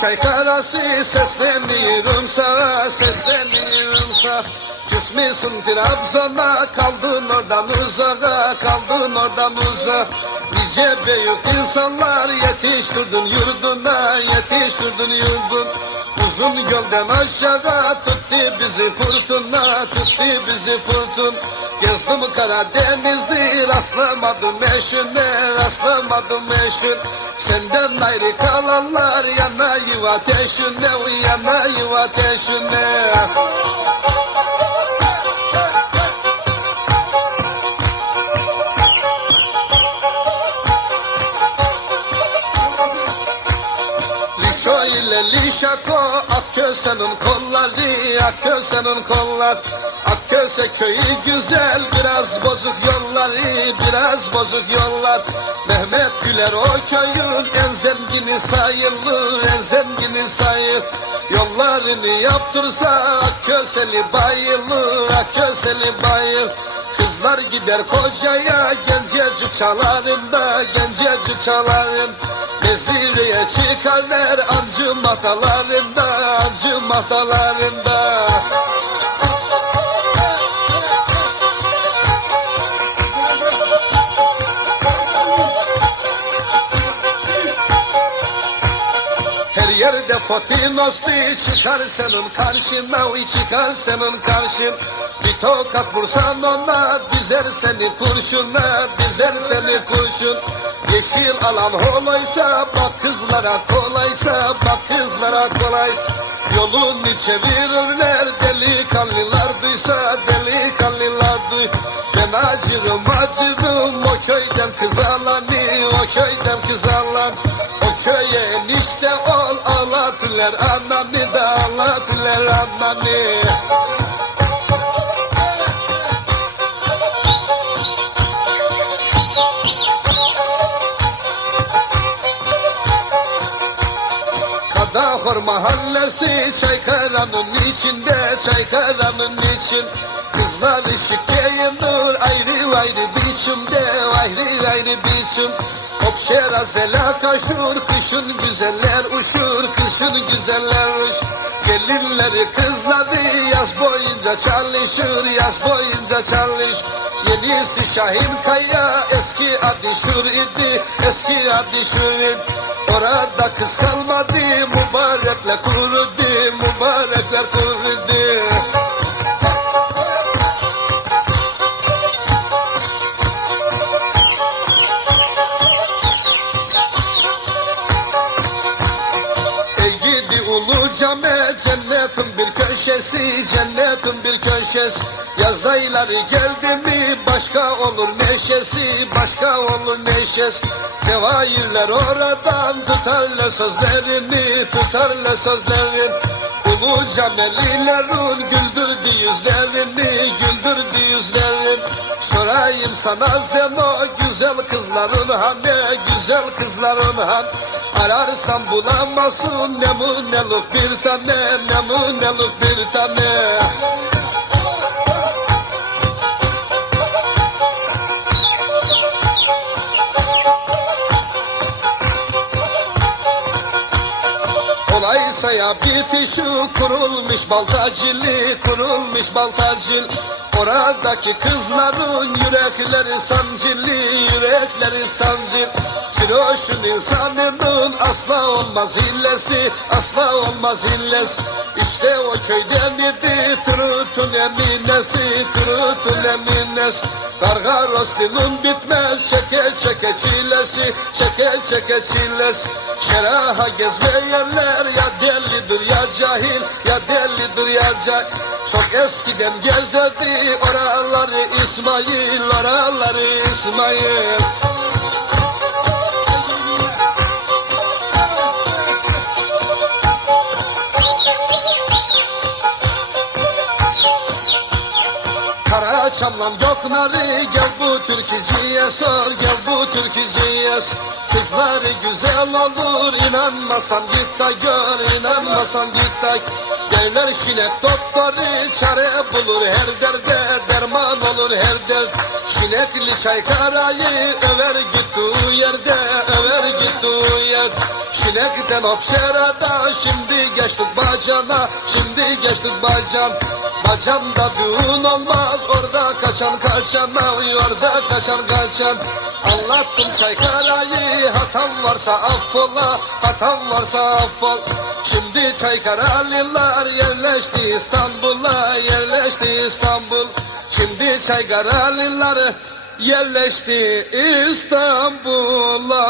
çaykarası sesleniyorum sana sesleniyorum sana. Küsmüşsün Trabzon'a kaldın oradan uzağa kaldın oradan uzağa Nice büyük insanlar yetiştirdin yurduna yetiştirdin yurdun. Uzun gölden aşağı tuttu bizi fırtına tuttu bizi fırtın Gezdim Karadeniz'i rastlamadım eşine rastlamadım eşin. Senden ayrı kalanlar yana yuva teşine yana yuva teşine Lişo ile lişako Akköse'nin kolları Akköse'nin kollar Akköse köyü güzel Biraz bozuk yolları Biraz bozuk yollar. Mehmet Güler o köyün En zengini sayılır En zengini sayılır Yollarını yaptırsa Akköseli bayılır Akköseli bayılır Kızlar gider kocaya Gencecik çalarında Gencecik çalarım Nezireye çıkarlar Ancı matalarında Ancı matalarında yerde fotinoslu çıkar senin karşına Uy çıkar senin karşın. Bir tokat vursan ona Dizer seni kurşuna Dizer seni kurşun. Yeşil alan olaysa Bak kızlara kolaysa Bak kızlara kolaysa. Yolunu çevirirler Delikanlılar duysa Delikanlılar duy. Ben acırım acırım O köyden Ağlatırlar ananı da Ağlatırlar ananı Kadahor mahallesi Çaykara'nın içinde Çaykara'nın için. Kızlar ışık yayınır Ayrı ayrı biçimde Ayrı ayrı biçim şerazela kaşur Kışın güzeller uçur Kışın güzeller uç Gelinleri kızları Yaz boyunca çalışır Yaz boyunca çalış. Yenisi Şahin Kaya Eski adı Şur idi Eski adı Şur Orada kız kalmadı Mübarekler kurudu came cennetin bir köşesi cennetin bir köşesi. Yaz ayları geldi mi başka olur neşesi başka olur neşesi. Cevahirler oradan tutarlar sözlerini tutarlar sözlerin Ulu camelilerin güldürdü yüzlerini güldürdü yüzlerin Sorayım sana Zeno güzel kızların hani güzel kızların han Ararsan bulamazsın nemuneluk bir tane nemuneluk bir tane. Olaysa ya bitişu kurulmuş baltacili kurulmuş baltacil Oradaki kızların yürekleri sancılı yürekleri sancıl Çiroşun insanının asla olmaz illesi asla olmaz illesi İşte o köyden idi Turut'un eminesi Turut'un eminesi. Karga rostinun bitmez çeke çeke çilesi çeke çeke çilesi. Şeraha gezme yerler ya delidir ya cahil ya delidir ya cahil. Çok eskiden gezerdi oraları İsmail oraları İsmail Kara çamlan göknarı gel bu türkücüye sor gel bu türkücüye sor. Kızları güzel olur inanmasan git de gör inanmasan git de Derler şinek doktoru çare bulur her derde derman olur her dert Şinekli çay karayı över gittiği Opşera'da şimdi geçtik Bacan'a Şimdi geçtik Bacan. Bacan'da düğün olmaz orada kaçan kaçana Orada kaçan kaçan. Anlattım Çaykara'yı hatam varsa affola Hatam varsa affol. Şimdi Çaykara'lılar yerleşti İstanbul'a Yerleşti İstanbul. Şimdi Çaykara'lılar yerleşti İstanbul'a